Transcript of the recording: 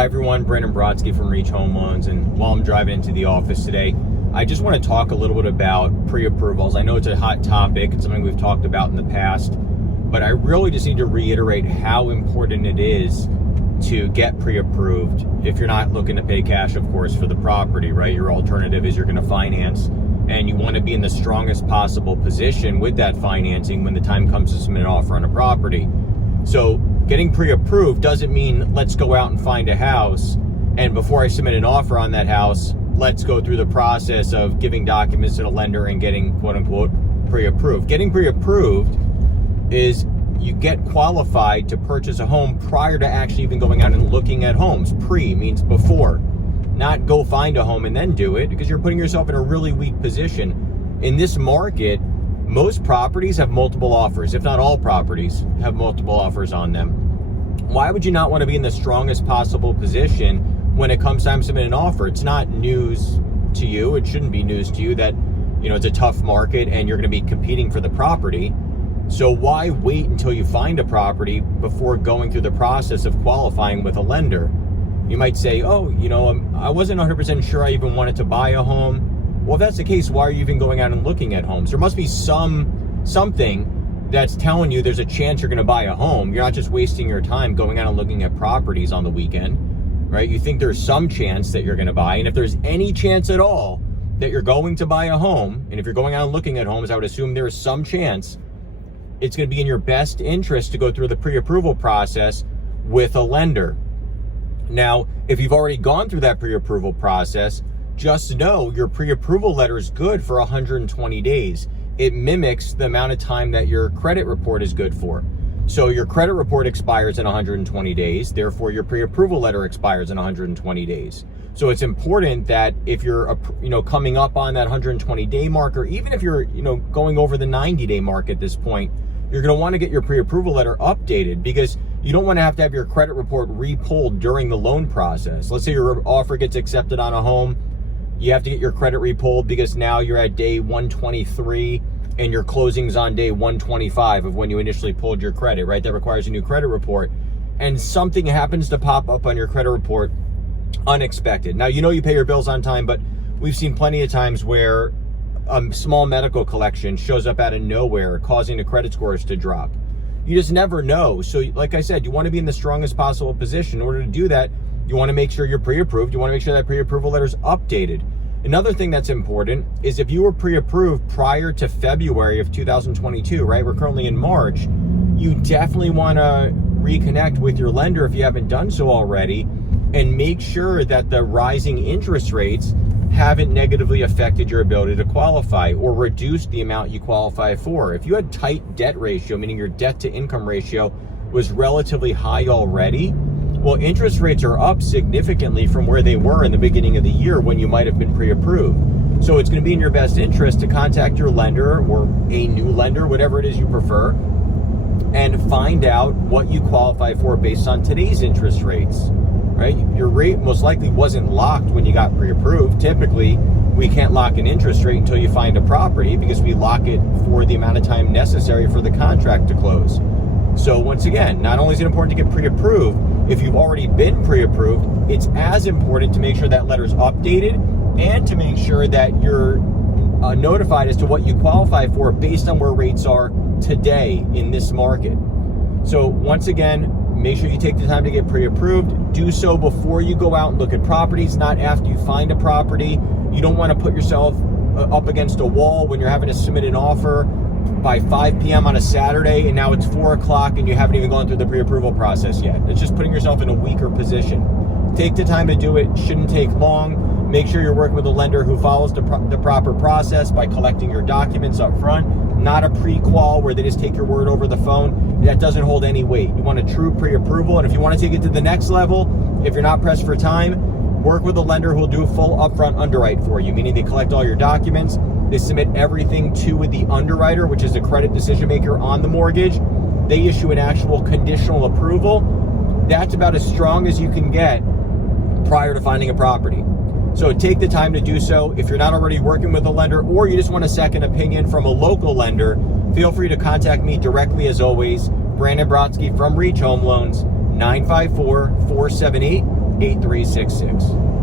Hi everyone, Brotsky from Reach Home Loans, and while I'm driving into the office today, I just want to talk a little bit about pre-approvals. I know it's a hot topic, it's something we've talked about in the past, but I really just need to reiterate how important it is to get pre-approved if you're not looking to pay cash, of course, for the property, right? Your alternative is you're going to finance, and you want to be in the strongest possible position with that financing when the time comes to submit an offer on a property. So getting pre-approved doesn't mean let's go out and find a house, and before I submit an offer on that house, let's go through the process of giving documents to the lender and getting quote-unquote pre-approved. Getting pre-approved is you get qualified to purchase a home prior to actually even going out and looking at homes. Pre means before, not go find a home and then do it, because you're putting yourself in a really weak position. In this market, most properties have multiple offers, if not all properties have multiple offers on them. Why would you not want to be in the strongest possible position when it comes time to submit an offer? It's not news to you. It shouldn't be news to you that, it's a tough market and you're going to be competing for the property. So why wait until you find a property before going through the process of qualifying with a lender? You might say, I wasn't 100% sure I even wanted to buy a home. Well, if that's the case, why are you even going out and looking at homes? There must be something that's telling you there's a chance you're going to buy a home. You're not just wasting your time going out and looking at properties on the weekend, right? You think there's some chance that you're going to buy. And if there's any chance at all that you're going to buy a home, and if you're going out and looking at homes, I would assume there is some chance, it's going to be in your best interest to go through the pre-approval process with a lender. Now, if you've already gone through that pre-approval process, just know your pre-approval letter is good for 120 days. It mimics the amount of time that your credit report is good for. So your credit report expires in 120 days. Therefore, your pre-approval letter expires in 120 days. So it's important that if you're, coming up on that 120-day mark, or even if you're, going over the 90-day mark at this point, you're going to want to get your pre-approval letter updated, because you don't want to have your credit report re-pulled during the loan process. Let's say your offer gets accepted on a home. You have to get your credit re-pulled because now you're at day 123 and your closing's on day 125 of when you initially pulled your credit, right? That requires a new credit report. And something happens to pop up on your credit report unexpected. Now, you pay your bills on time, but we've seen plenty of times where a small medical collection shows up out of nowhere, causing the credit scores to drop. You just never know. So like I said, you want to be in the strongest possible position. In order to do that, you want to make sure you're pre-approved. You want to make sure that pre-approval letter is updated. Another thing that's important is if you were pre-approved prior to February of 2022, right? We're currently in March. You definitely want to reconnect with your lender if you haven't done so already, and make sure that the rising interest rates haven't negatively affected your ability to qualify or reduced the amount you qualify for. If you had tight debt ratio, meaning your debt to income ratio was relatively high already, well, interest rates are up significantly from where they were in the beginning of the year when you might have been pre-approved. So it's going to be in your best interest to contact your lender or a new lender, whatever it is you prefer, and find out what you qualify for based on today's interest rates, right? Your rate most likely wasn't locked when you got pre-approved. Typically, we can't lock an interest rate until you find a property, because we lock it for the amount of time necessary for the contract to close. So once again, not only is it important to get pre-approved, if you've already been pre-approved, it's as important to make sure that letter's updated and to make sure that you're notified as to what you qualify for based on where rates are today in this market. So once again, make sure you take the time to get pre-approved. Do so before you go out and look at properties, not after you find a property. You don't want to put yourself up against a wall when you're having to submit an offer by 5 p.m. on a Saturday, and now it's 4 o'clock and you haven't even gone through the pre-approval process yet. It's just putting yourself in a weaker position. Take the time to do it. Shouldn't take long. Make sure you're working with a lender who follows the proper process by collecting your documents up front, not a pre-qual where they just take your word over the phone. That doesn't hold any weight. You want a true pre-approval, and if you want to take it to the next level, if you're not pressed for time, work with a lender who will do a full upfront underwrite for you, meaning they collect all your documents. They submit everything to the underwriter, which is the credit decision maker on the mortgage. They issue an actual conditional approval. That's about as strong as you can get prior to finding a property. So take the time to do so. If you're not already working with a lender, or you just want a second opinion from a local lender, feel free to contact me directly as always. Brotsky from Reach Home Loans, 954-478 8366.